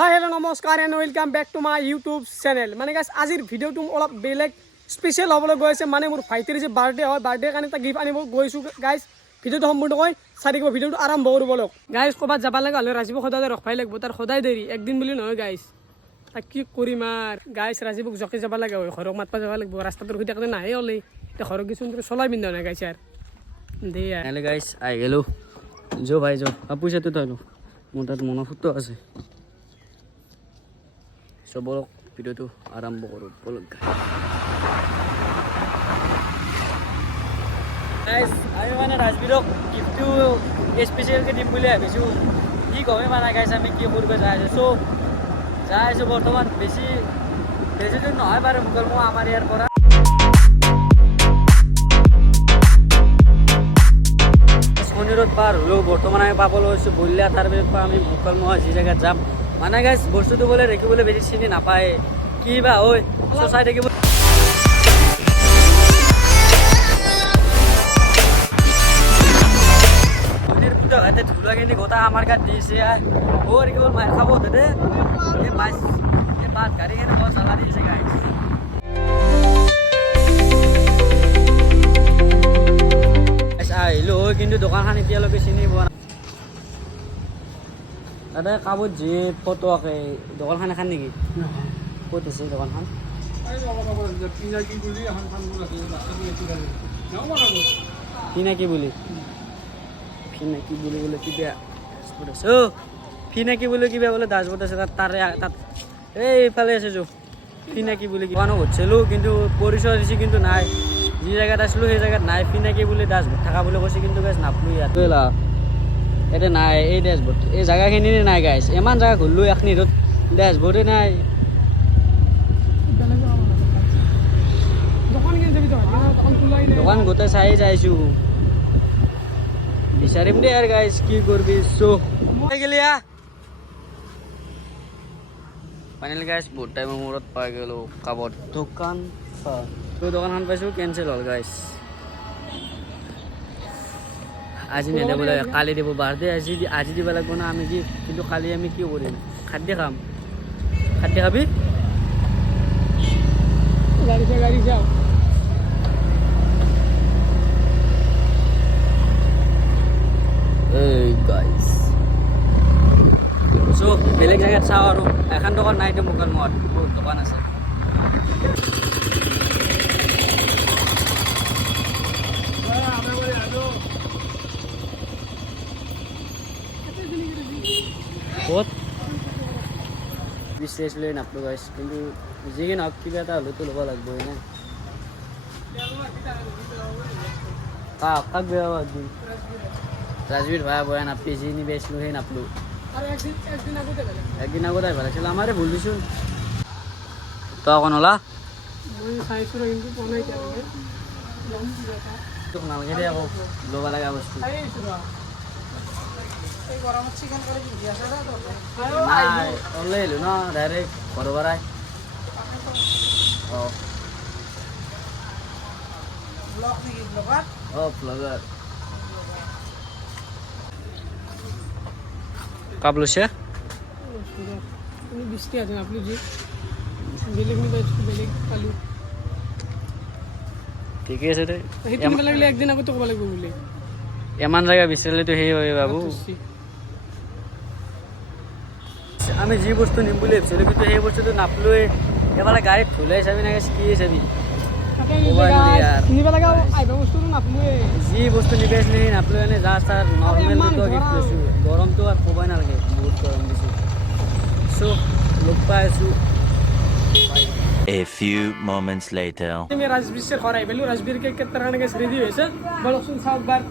হাই hello' নমস্কাৰ and welcome back to my YouTube channel. মানে guys আজিৰ ভিডিঅ'টো অলপ বেলেগ স্পেচিয়েল হ'বলৈ গৈ আছে। মানে মোৰ ভাইটিৰ যে বাৰ্থডে হয়, বাৰ্থডেৰ কাৰণে এটা গিফ্ট আনিব গৈছোঁ গাইছ। ভিডিঅ'টো সম্পূৰ্ণকৈ চাই থাকিব, ভিডিঅ'টো আৰম্ভ কৰিব লওক। গাইছ ক'ৰবাত যাব লগা হ'লে ৰাজীৱক সদায় ৰখাই লাগিব, তাৰ সদায় দেৰি, একদিন বুলি নহয় গাইছ। তাক কি কৰিম আৰু গাইছ, ৰাজীৱক জকে যাব লাগে হয়, ঘৰক মাতিব যাব লাগিব, ৰাস্তাটো ৰখি থাকিলে নাহে হ'লে এতিয়া ঘৰক কিছু চলাই পিন্ধা নাই গাইছ আৰু দেই হেল্ল' গাইছ, আহি গ'লোঁ। ভাই পইচাটো তই মোৰ তাত মনৰ ফুটো আছে। চবক ভিডিঅ'টো আৰম্ভ কৰোঁ বলক। গাইছ আমি মানে ৰাজবীৰক গিফ্টটো স্পেচিয়েলকৈ দিম বুলি ভাবিছোঁ। কি গমেই মানে গাইছ আমি কি কৰিব যাই আছোঁ বৰ্তমান বেছি দিন নহয় বাৰু মুকলমুৱা আমাৰ ইয়াৰ পৰা। মন্দিৰত পাৰ হ'লেও বৰ্তমান আমি পাবলৈ হৈছোঁ বলিয়া, তাৰপিছত পৰা আমি মুকলমুৱা যি জেগাত যাম। মানে গাইছ বস্তুটো বোলে দেখিবলৈ বেছি চিনি নাপায়, কি বা হয় চাই থাকিব। মন্দিৰ পুজা হাতে ধুলাখিনি গোটা আমাৰ গাত দিছে বৰ কি হ'ল মাছ খাব দে এই মাছ এই মাছ গাড়ীখিনি বৰ জ্বালা দিছে গাইছ। আহিলোঁ হয় কিন্তু দোকানখন এতিয়ালৈকে চিনি পোৱা নাই। দাদা কাবত যি ফটো আঁকে দোকানখন এখন নেকি? ক'ত আছে দোকানখন? পিনাকি বুলি বোলে কিবা আছে অ' পিনাকি বুলি কিবা বোলে ডাষ্টবিন আছে তাৰে তাত এইফালে আছে যো পিনাকি বুলি দোকানো হৈছিলোঁ কিন্তু পৰিচয় দিছে কিন্তু নাই। যি জেগাত আছিলোঁ সেই জেগাত নাই। পিনাকি বুলি ডাষ্টবিন থকা বুলি কৈছে কিন্তু গাইছ নাপালোঁ ইয়াত ইয়াতে নাই। এই ডেছবৰ্ড এই জেগাখিনি নাই গাইছ, ইমান জেগা ঘূৰিলোঁ এখনিত ডেছবৰ্ডে নাই। দোকান গোটেই চাই যাইছোঁ, বিচাৰিম দেই আৰু গাইছ কি কৰিবি গেলি ফাইনেল গাইছ বহুত টাইমৰ মূৰত পাই গ'লোঁ কাবত দোকানখন পাইছোঁ কেঞ্চেল হ'ল গাইছ। আজি নেদিব লাগে, কালি দিব বাৰ্থডে আজি দিব লাগিব না আমি কি, কিন্তু কালি আমি কি কৰিম? খাদ্য খাম। খাদ্য খাবি গাড়ী যাও গাইছ। বেলেগ জেগাত চাওঁ আৰু এখন দোকান নাইতো মুকলমুৱাত বহুত দোকান আছে। ক'ত বিচাৰিছ লৈ নাপালোঁ গাইছ, কিন্তু যি কি নহওক কিবা এটা হ'লেতো ল'ব লাগিবই না। কাক বেয়া দিম ৰাজবীৰ ভাই বয়া নাপি যি নিবেচিলোঁ সেই নাপালোঁ। একদিন আগত আহিব লাগিছিল, আমাৰে ভুল দিছোঁ। তই অকণ ওলা তোক নালাগে দে আকৌ ল'ব লগা বস্তু নাই। ওলাই আহিলোঁ ন ডাইৰেক্ট ঘৰৰ পৰাই। ব্লগাৰ কাপ লৈছে ঠিকে আছে দে। একদিন আগতে ক'ব লাগিব বুলি ইমান জেগা বিচাৰিলেতো সেই হয় বাবু। আমি যি বস্তু নিম বুলি ভাবিছিলোঁ কিন্তু সেই বস্তুটো নাপালোৱে। এফালে গাড়ীত ধুলাই চাবি নাই কি চাবি যি বস্তু নিবি আছিলে সেই নাপালোঁ। এনে জাষ্ট আৰু নৰ্মেল গিফ্ট লৈছোঁ। গৰমটো আৰু ক'বই নালাগে, বহুত গৰম দিছোঁ। লগ পাই আছোঁ। A few moments later. আমি রাজবীর ঘর আই পেলু, রাজবীর কেক কেতার কারণে গেছে রেডি হয়েছে বলকসুন সাউথ বার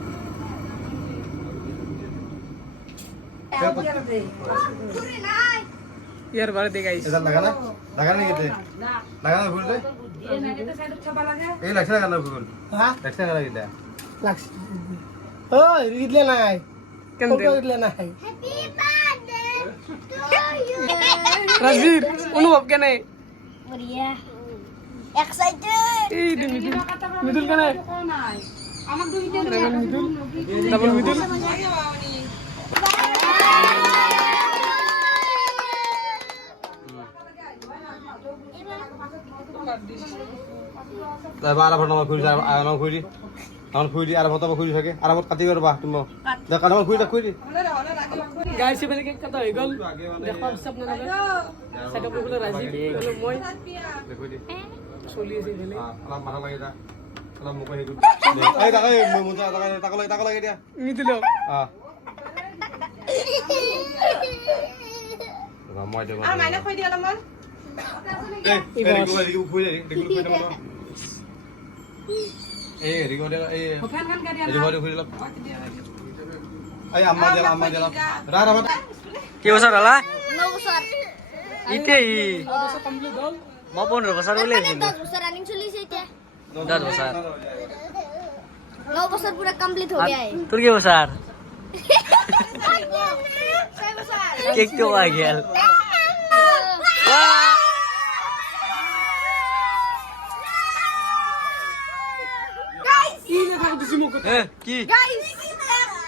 ইয়ার বারে দে গাইস এটা লাগানা নাকি তে লাগানা ভুল রে এই লাগছে লাগানা ভুল হ্যাঁ লাগছে লাগানা কিটা লাগছে ওই রিদলে নাই কেন দে রিদলে নাই happy birthday to you Rajbir অনুভব কেনে বড়িয়া এক্সাইটেড এই মিদুল কেনে আমাক দুই মিদুল ডাবল মিদুল তারপর আর ফটো খুঁড়ি আর খুঁড়ি আমার খুঁড়ি আর ফটো খুঁড়ি থাকে আর আমার কাটি করবা তুমি দেখ আমার খুঁড়ি খুঁড়ি গাইছে বেলে কেক কাটা হৈ গ'ল দেখা পাইছে আপোনালোকে চাইড কৰিবলৈ ৰাজি হ'লো মই খুঁড়ি চলি আছে বেলে অলপ মাথা লাগি যা অলপ মুখ হেৰি এই তাকে মুজা তাক লাগে দিয়া নিদিলো মই দেব আর মাইনা কই দিলাম মন এই রিগো খুঁড়ি এই রিগো দে এই ফ্যান খান গাড়ি রিগো খুঁড়ি লব এই আম্মা দিলা রা রা কি বছৰ হলা 9 বছৰ ইতে কমপ্লিট হ'ল মই 15 বছৰ বুলি মানে আছিলো 10 বছৰ ৰানিং চলিছে এতিয়া 10 বছৰ 9 বছৰ পুৰা কমপ্লিট হৈ গया है তোৰ কি বছৰ 6 বছৰ কেকটো আহি গেল ই না থাকি দিছি মোক কি गाइस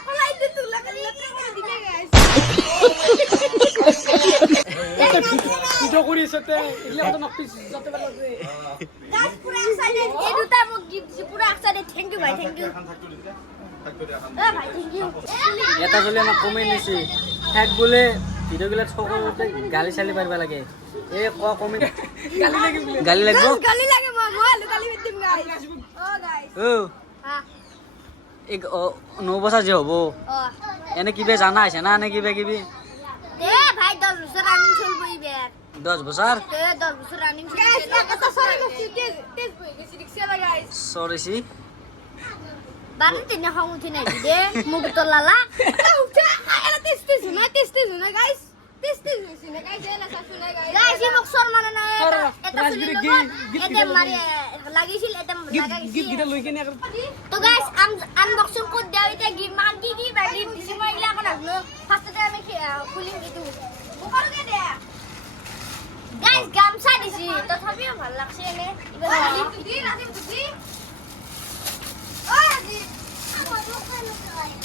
मलाई दे तू लगा लगा दिखे गाइस ভিডিঅ' কৰি আছে তে এইবিলাক কথা নকপিছ যাতে লাগে गाइस পুৰা এক্সাইটেড এই দুটা মোক গিফট দিছে পুৰা এক্সাইটেড থ্যাংক ইউ ভাই থ্যাংক ইউ ভাই থ্যাংক ইউ এটা চলি আমাক কমেই নিছি হেক বোলে ভিডিঅ'বিলাক সকলোতে গালি চালি পাৰিব লাগে এই কমেণ্ট গালি লাগি বোলে গালি লাগিব গালি লাগে মই আলু গালি দিম গাইস ও গাইস ও হা এক 9 বছৰ যে হ'ব ও এনে কিবা জানা আছে না নে কিবা কিবি দে ভাই 10 বছৰ ৰানিং চলবো ইবেৰ 10 বছৰ দে 10 বছৰ ৰানিং চলবো গাইস এটা সৰি গেছি তেজ বই গেছি ৰিক্সা লাগাইস চৰিছি বারে তিন হাউ উঠি নাই দে মুখ তো লালা উঠে এরা তেজ না গাইস তেজ না গাইস এলা সাসু না গাইস গাইস মোক সর মানে না এটা শুনি এটা মারি লাগিছিল এটা লাগাইছি গিফট গিটা লৈ কেনে তো গাইস আনবক্সিং করে দাও এটা গিফট মাগি কি বাগি দিছি মই ইলা কোন আসলো ফার্স্টে আমি খুলিম দিতু ওপরকে দে গাইস গামছা দিছি তথাপিও ভাল লাগছে এনে গিফট দি রাজি দি ও রাজি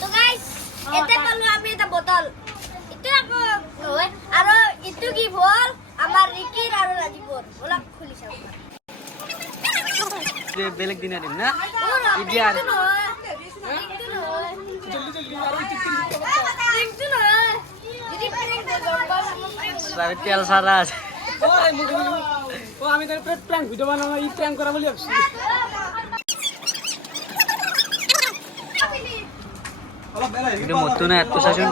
তো গাইস এটা পালো আমি এটা বোতল এটা আকৌ হয় আৰু ইটো কি হল আমাৰ ৰিকিৰ আৰু ৰাজীৱৰ ওলা খুলি চাও বেলেগ দিনা দিম না এতিয়া আৰু তাৰে তেল সাৰা আছে ও আমি তার প্র্যাঙ্ক ভিডিও বানাবো ই প্র্যাঙ্ক করা বলি ভাবছি অলপ বেলা কিন্তু মতো না এত চাচোন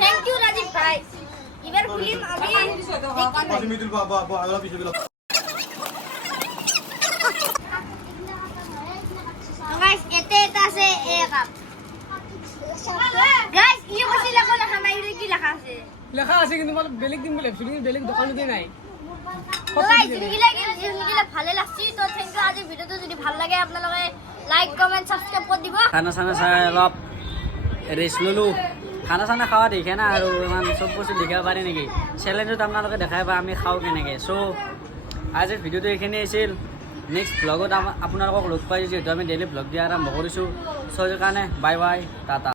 থ্যাংক ইউ রাজীব ভাই এবার খুলিম আমি মিদুল বাবা আগলা পিছে গেল গাইস এতে এটা আছে এই কাপ গাইস ইয়ে বসে লেখা লেখা নাই রে কি লেখা আছে লেখা আছে কিন্তু মানে বেলেগ দিন বলে ভাবছি কিন্তু বেলেগ দোকানতে নাই তো গাইস জিনিসগুলো ভালো লাগছে তো থ্যাংক ইউ আজি ভিডিওটো যদি ভাল লাগে আপোনালোকে লাইক কমেন্ট সাবস্ক্রাইব কৰি দিব খানা চানা চাই অলপ ৰেষ্ট ল'লোঁ খানা চানা খোৱা দেখে না আৰু ইমান চব বস্তু দেখাব পাৰি নেকি চেলেঞ্জত আপোনালোকে দেখাই বা আমি খাওঁ কেনেকৈ চ' আজিৰ ভিডিঅ'টো এইখিনি আছিল নেক্সট ব্লগত আপোনালোকক লগ পাইছোঁ যিহেতু আমি ডেইলি ব্লগ দিয়া আৰম্ভ কৰিছোঁ চ' সেইকাৰণে বাই বাই টাটা